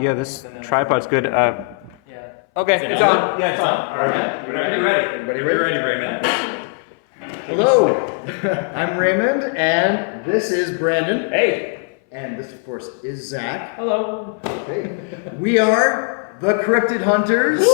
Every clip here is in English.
Yeah, this tripod's good. Yeah. Okay, it's on. Yeah, it's on. All right. Whenever you're ready. Everybody ready, Raymond? Hello, I'm Raymond, and this is Brandon. Hey. And this, of course, is Zach. Hello. Hey. We are the Cryptid Hunters.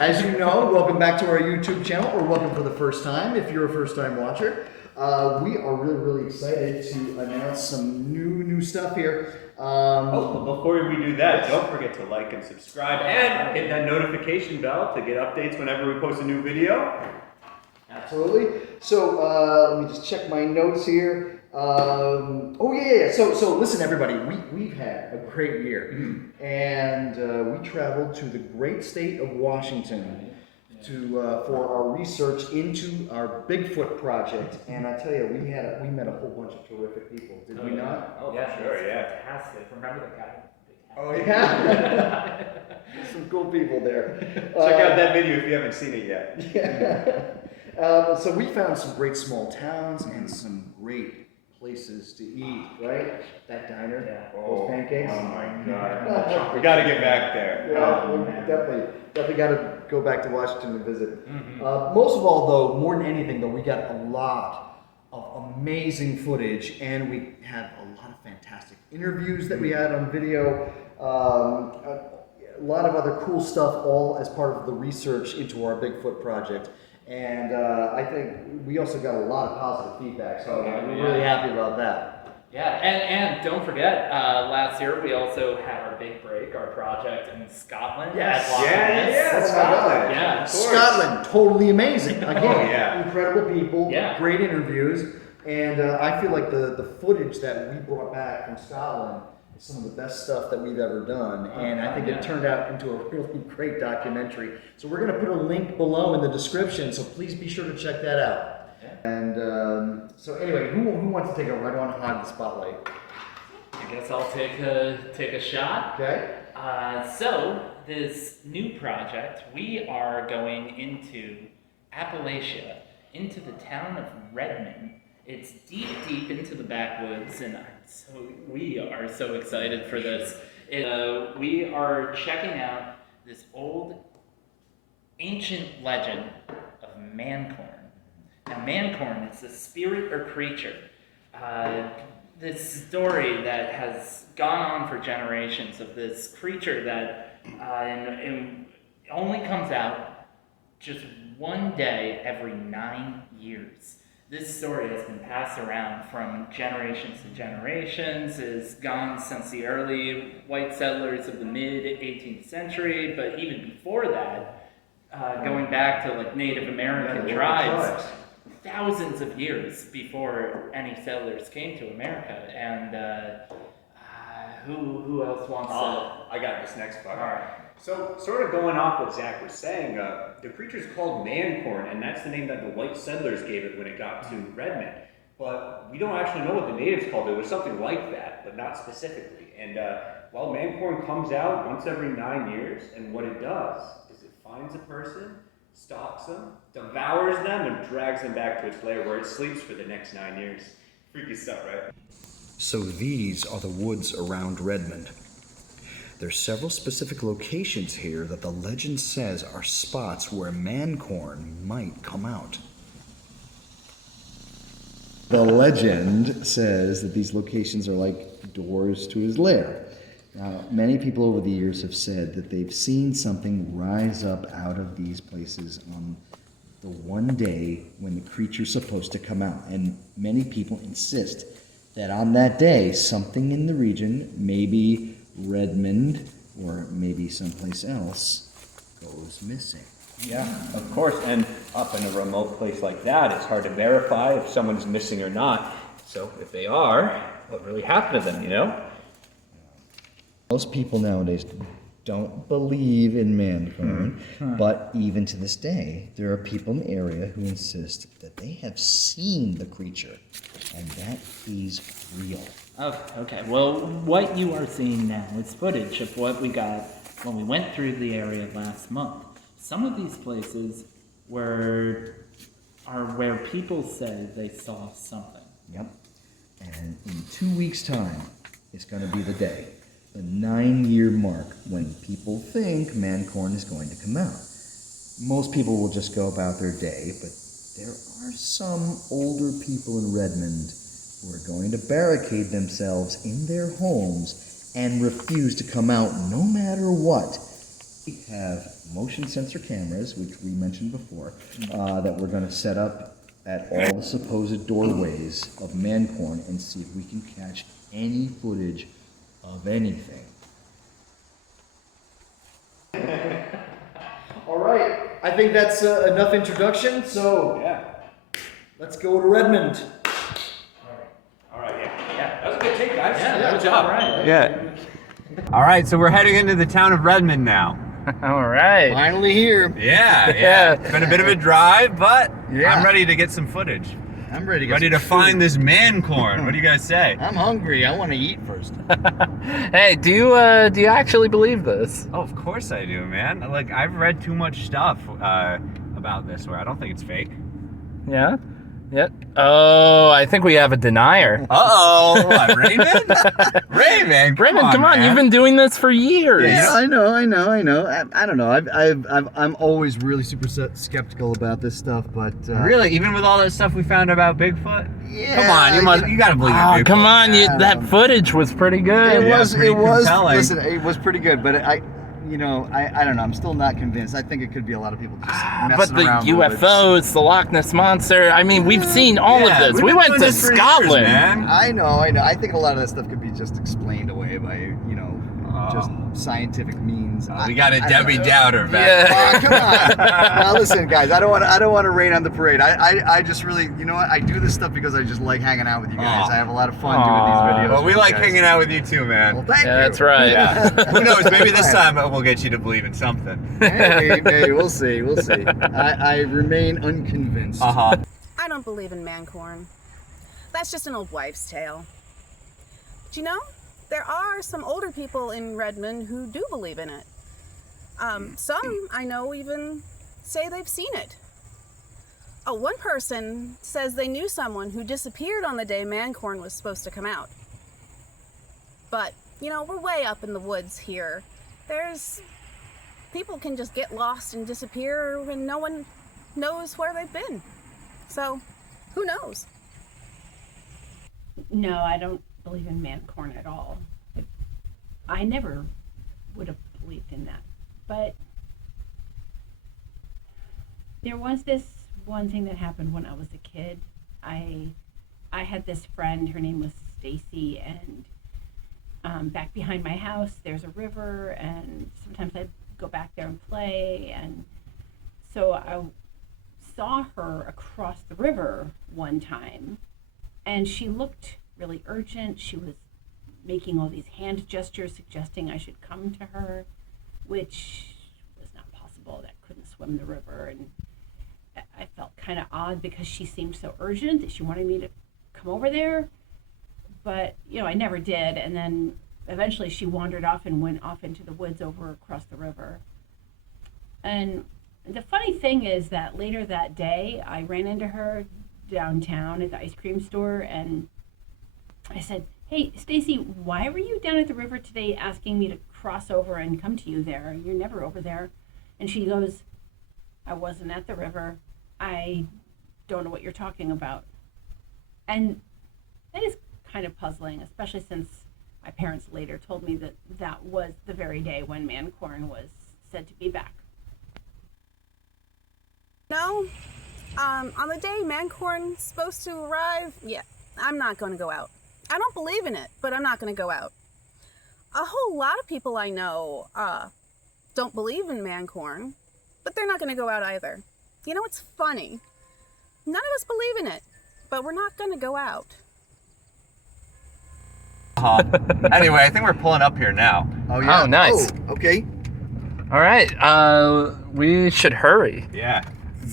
As you know, welcome back to our YouTube channel, or welcome for the first time if you're a first-time watcher. We are really excited to announce some new stuff here. Before we do that, don't forget to like and subscribe and hit that notification bell to get updates whenever we post a new video. Absolutely. So let me just check my notes here. So listen, everybody, we've had a great year, and we traveled to the great state of Washington for our research into our Bigfoot project. And I tell you, we met a whole bunch of terrific people. Did we not? Oh, yeah, sure, yeah. Fantastic. Remember the guy? Oh yeah. Some cool people there. Check out that video if you haven't seen it yet. Yeah. So we found some great small towns and some great places to eat, right? That diner, those pancakes. Oh my God. We got to get back there. Yeah, we definitely got to go back to Washington and visit. Most of all, though, more than anything, though, we got a lot of amazing footage, and we had a lot of fantastic interviews that we had on video. A lot of other cool stuff, all as part of the research into our Bigfoot project. And I think we also got a lot of positive feedback, so we're really happy about that. Yeah, and don't forget, last year we also had our big break, our project in Scotland. Yes. Scotland. Yeah. Scotland, totally amazing. Again, Oh, incredible people, Yeah. great interviews, and I feel like the footage that we brought back from Scotland is some of the best stuff that we've ever done, and I think it turned out into a really great documentary. So we're going to put a link below in the description, so please be sure to check that out. Yeah. And so anyway, who wants to take over? I don't want to hog the spotlight. I guess I'll take a shot. Okay. So this new project, we are going into Appalachia, into the town of Redmond. It's deep into the backwoods, and we are so excited for this. We are checking out this old, ancient legend of Mancorn. Now, Mancorn is a spirit or creature. This story that has gone on for generations of this creature that and only comes out just one day every 9 years. This story has been passed around from generations to generations, is gone since the early white settlers of the mid-18th century, but even before that, going back to like Native American tribes, thousands of years before any settlers came to America. And who else wants to? I got this next part. All right. So, sort of going off what Zach was saying, the creature's called Mancorn, and that's the name that the white settlers gave it when it got to Redmond. But we don't actually know what the natives called it. It was something like that, but not specifically. And while Mancorn comes out once every 9 years, and what it does is it finds a person, stalks them, devours them, and drags them back to its lair where it sleeps for the next 9 years. Freaky stuff, right? So these are the woods around Redmond. There's several specific locations here that the legend says are spots where Mancorn might come out. The legend says that these locations are like doors to his lair. Now, many people over the years have said that they've seen something rise up out of these places on the one day when the creature's supposed to come out. And many people insist that on that day, something in the region, maybe Redmond or maybe someplace else, goes missing. Yeah, of course. And up in a remote place like that, it's hard to verify if someone's missing or not. So if they are, what really happened to them, you know? Most people nowadays don't believe in Mancorn, but even to this day, there are people in the area who insist that they have seen the creature, and that he's real. Okay. Well, what you are seeing now is footage of what we got when we went through the area last month. Some of these places are where people say they saw something. Yep. And in 2 weeks' time, it's going to be the day. the 9-year mark when people think Mancorn is going to come out. Most people will just go about their day, but there are some older people in Redmond who are going to barricade themselves in their homes and refuse to come out no matter what. We have motion sensor cameras, which we mentioned before, that we're going to set up at all the supposed doorways of Mancorn and see if we can catch any footage of anything. All right, I think that's enough introduction, so Yeah. let's go to Redmond. All right, yeah. That was a good take, guys. Yeah, good job. all right. Yeah. All right, so we're heading into the town of Redmond now. All right. Finally here. Yeah. It's been a bit of a drive, but Yeah. I'm ready to get some footage. I'm ready to Ready to find this Mancorn. What do you guys say? I'm hungry. I want to eat first. Hey, do you actually believe this? Oh, of course I do, man. Like, I've read too much stuff about this where I don't think it's fake. Yeah. Yep. Oh, I think we have a denier. Uh-oh. What, Raymond? Raymond, Raymond, come on! man. You've been doing this for years. Yeah, I know. I don't know. I'm always really super skeptical about this stuff, but Really? Even with all that stuff we found about Bigfoot? yeah, Come on, you gotta believe in Oh, Bigfoot. come on! man. That footage was pretty good. It Yeah, was. pretty It was. compelling. Listen, it was pretty good, but I don't know. I'm still not convinced. I think it could be a lot of people just But messing the around. a little bit. UFOs, the Loch Ness monster. I mean, we've seen all Yeah, of this. we've We been went doing to this for years, Scotland. man. I know. I think a lot of that stuff could be just explained away by just scientific means. We got a I don't Debbie know. Downer back. Yeah. Oh, come on. Now listen, guys. I don't want to rain on the parade. I just really, you know what? I do this stuff because I just like hanging out with you guys. Aw. I have a lot of fun Aw. doing these videos. Well, we with like you guys. hanging out with you too, man. Well, thank Yeah, you. that's right. Yeah. Who knows? Maybe this time we'll get you to believe in something. Hey, we'll see. I remain unconvinced. Uh-huh. I don't believe in Mancorn. That's just an old wives' tale. But you know, there are some older people in Redmond who do believe in it. Some I know even say they've seen it. Oh, one person says they knew someone who disappeared on the day Mancorn was supposed to come out. But, we're way up in the woods here. People can just get lost and disappear when no one knows where they've been. So, who knows? No, I don't believe in Mancorn at all. I never would have believed in that. But there was this one thing that happened when I was a kid. I had this friend, her name was Stacy, and back behind my house there's a river, and sometimes I'd go back there and play, and so I saw her across the river one time, and she looked really urgent. She was making all these hand gestures suggesting I should come to her, which was not possible. That couldn't swim the river, and I felt kind of odd because she seemed so urgent that she wanted me to come over there, but I never did. And then eventually she wandered off and went off into the woods over across the river. And the funny thing is that later that day I ran into her downtown at the ice cream store, and I said, "Hey, Stacy, why were you down at the river today asking me to cross over and come to you there? You're never over there." And she goes, "I wasn't at the river. I don't know what you're talking about." And that is kind of puzzling, especially since my parents later told me that that was the very day when Mancorn was said to be back. No, on the day Mancorn's supposed to arrive, yeah, I'm not going to go out. I don't believe in it, but I'm not going to go out. A whole lot of people I know don't believe in Mancorn, but they're not going to go out either. It's funny. None of us believe in it, but we're not going to go out. Anyway, I think we're pulling up here now. Oh yeah. Oh, nice. Oh, okay. All right. We should hurry. Yeah.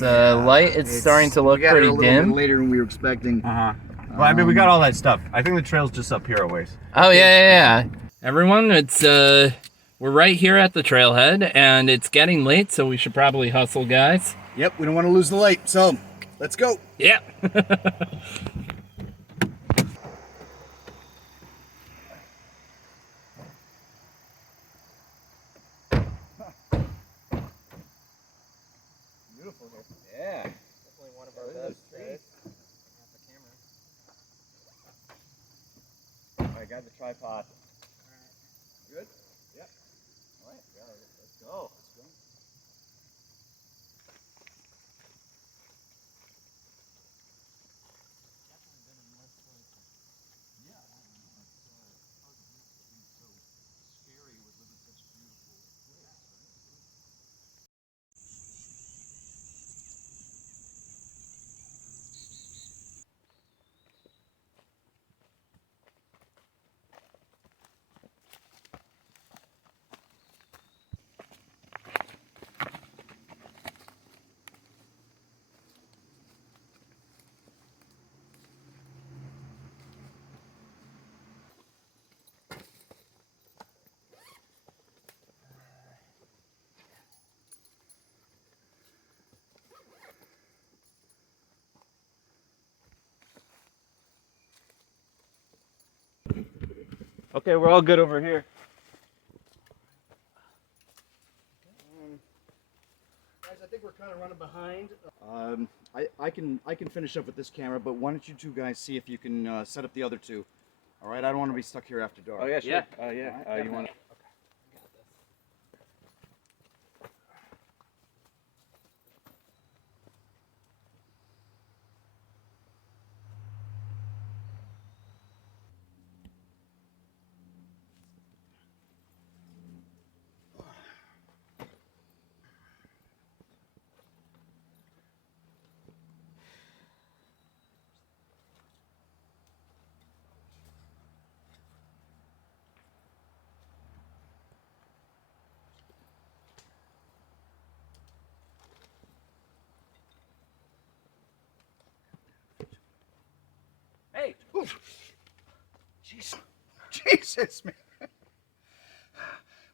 The light is starting to look we got pretty it a little dim. bit later than we were expecting. Uh-huh. Well, I mean, we got all that stuff. I think the trail's just up here a ways. Oh yeah. Everyone, it's we're right here at the trailhead, and it's getting late, so we should probably hustle, guys. Yep. We don't want to lose the light, so let's go. Yeah. grab the tripod. Good? Yep. All right, yeah, let's go. Let's go. Okay, we're all good over here. Guys, I think we're kind of running behind. I can finish up with this camera, but why don't you two guys see if you can set up the other two? All right, I don't want to be stuck here after dark. Oh yeah, sure. Yeah. Yeah. You want? Hey! Oof. Jesus, man.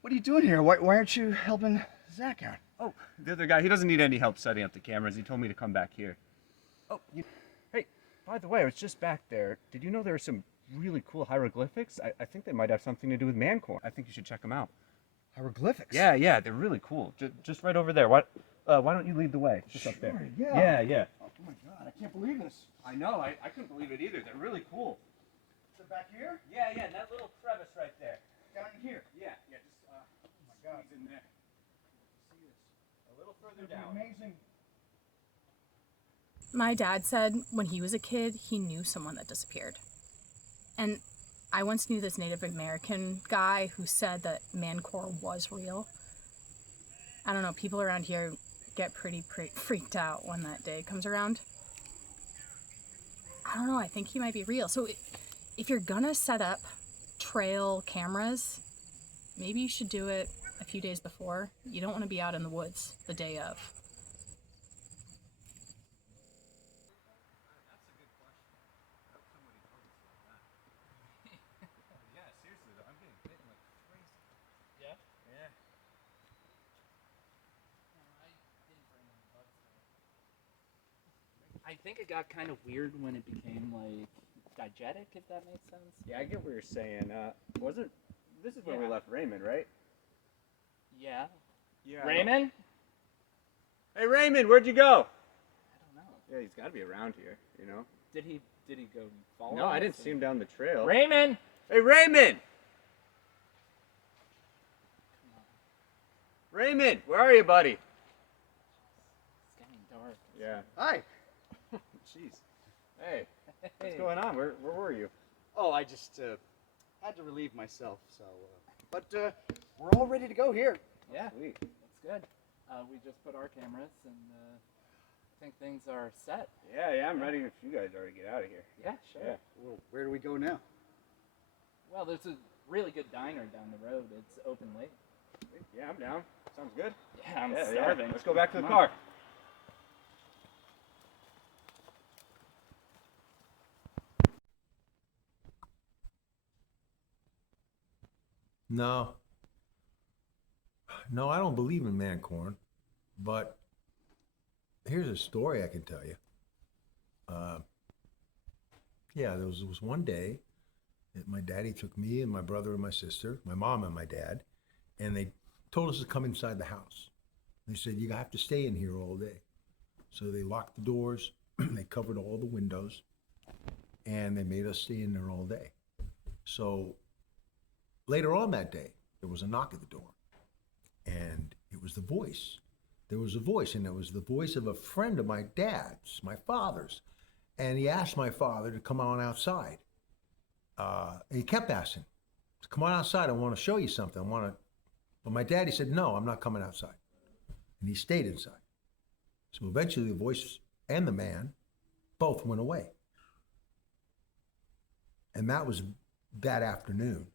What are you doing here? Why aren't you helping Zach out? Oh, the other guy. He doesn't need any help setting up the cameras. He told me to come back here. Oh, hey. By the way, I was just back there. Did you know there are some really cool hieroglyphics? I think they might have something to do with Mancorn. I think you should check them out. Hieroglyphics? Yeah, they're really cool. Just right over there. Why don't you lead the way? Just up there. Yeah. Yeah. Oh my God, I can't believe this. I know. I couldn't believe it either. They're really cool. Is it back here? Yeah. That little crevice right there. Down here. Yeah. Just Oh my God. squeeze in there. See this? A little further It'd be down. amazing. My dad said when he was a kid, he knew someone that disappeared. And I once knew this Native American guy who said that Mancorn was real. I don't know, people around here get pretty freaked out when that day comes around. I don't know, I think he might be real. So if you're gonna set up trail cameras, maybe you should do it a few days before. You don't want to be out in the woods the day of. Yeah, seriously though, I'm getting bitten like crazy. Yeah? Yeah. I think it got kind of weird when it became like diegetic, if that makes sense. Yeah, I get what you're saying. This is where we Yeah. left Raymond, right? Yeah. Yeah. Raymond? Hey Raymond, where'd you go? I don't know. Yeah, he's got to be around here, you know. Did he go follow No, I us didn't see him down the trail. Raymond! Hey Raymond! Raymond, where are you, buddy? It's getting dark. Yeah. Hi. Jeez. Hey, what's going on? Where were you? Oh, I just had to relieve myself. So, but we're all ready to go here. Yeah, Sweet. that's good. We just put our cameras and I think things are set. Yeah, I'm ready if you guys are to get out of here. Yeah, sure. Yeah. Well, where do we go now? Well, there's a really good diner down the road. It's open late. Yeah, I'm down. Sounds good. Yeah, I'm Yeah. starving. Let's go back to the Come car. on. No. No, I don't believe in Mancorn, but here's a story I can tell you. Yeah, there was one day that my daddy took me and my brother and my sister, my mom and my dad, and they told us to come inside the house. They said, you have to stay in here all day. So they locked the doors, they covered all the windows, and they made us stay in there all day. So later on that day, there was a knock at the door, and it was the voice. There was a voice, and it was the voice of a friend of my dad's, my father's. And he asked my father to come on outside. And he kept asking, come on outside, I want to show you something. But my daddy said, no, I'm not coming outside. And he stayed inside. So eventually the voice and the man both went away. And that was that afternoon.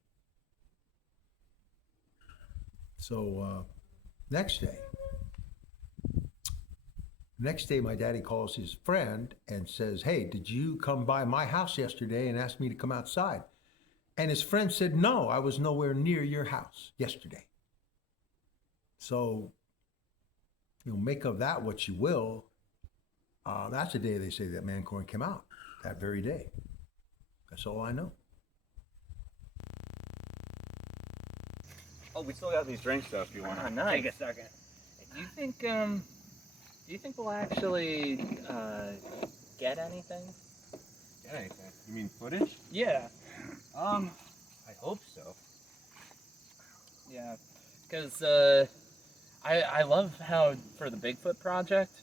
So next day, my daddy calls his friend and says, hey, did you come by my house yesterday and ask me to come outside? And his friend said, no, I was nowhere near your house yesterday. So, make of that what you will. That's the day they say that Mancorn came out, that very day. That's all I know. Oh, we still got these drinks though if you want to nice. take a second. Do you think we'll actually get anything? Get anything? You mean footage? Yeah. I hope so. Yeah. Because I love how for the Bigfoot project,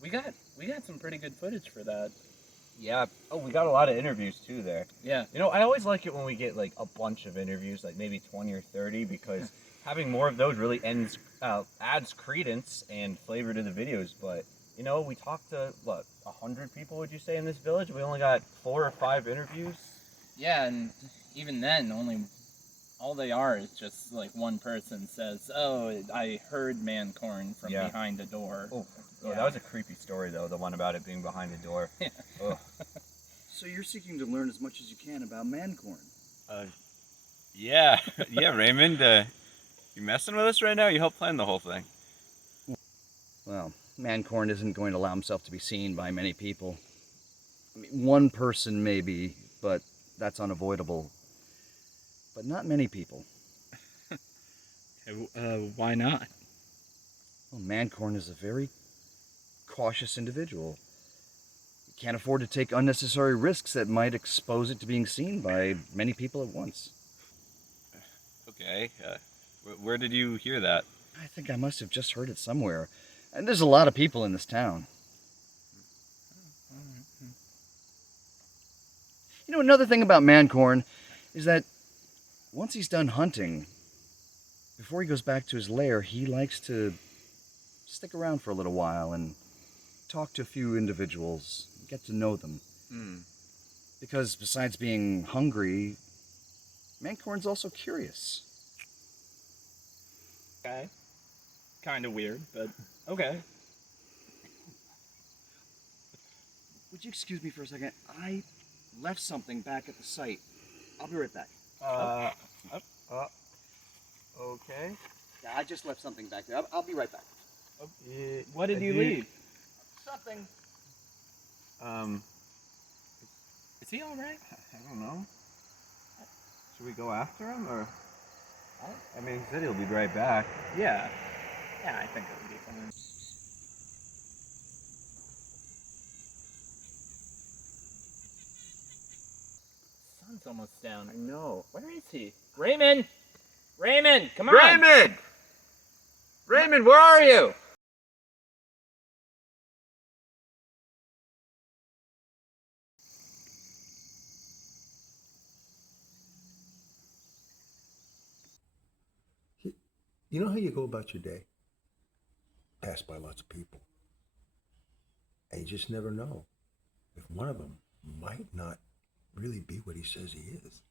we got some pretty good footage for that. Yeah. Oh, we got a lot of interviews too there. Yeah. I always like it when we get like a bunch of interviews, like maybe 20 or 30, because having more of those really adds credence and flavor to the videos. But we talked to 100 people, would you say, in this village? We only got 4 or 5 interviews. Yeah, and even then, all they are is just like one person says, "Oh, I heard Mancorn from behind a door." Oh, that was a creepy story though. The one about it being behind a door. Yeah. So you're seeking to learn as much as you can about Mancorn. Yeah, Raymond. You messing with us right now? You helped plan the whole thing. Well, Mancorn isn't going to allow himself to be seen by many people. I mean, one person maybe, but that's unavoidable. But not many people. Why not? Well, Mancorn is a very cautious individual. He can't afford to take unnecessary risks that might expose it to being seen by many people at once. Okay. Where did you hear that? I think I must have just heard it somewhere. And there's a lot of people in this town. Another thing about Mancorn is that once he's done hunting, before he goes back to his lair, he likes to stick around for a little while and talk to a few individuals, get to know them. Because besides being hungry, Mancorn's also curious. Okay. Kind of weird, but okay. Would you excuse me for a second? I left something back at the site. I'll be right back. Okay. Yeah, I just left something back there. I'll be right back. What did you leave? Something. Is he all right? I don't know. Should we go after him or? I mean, he said he'll be right back. Yeah. Yeah, I think it would be fine. Sun's almost down. I know. Where is he? Raymond! Raymond, come on! Raymond! Raymond, where are you? You know how you go about your day? Pass by lots of people. And you just never know if one of them might not really be what he says he is.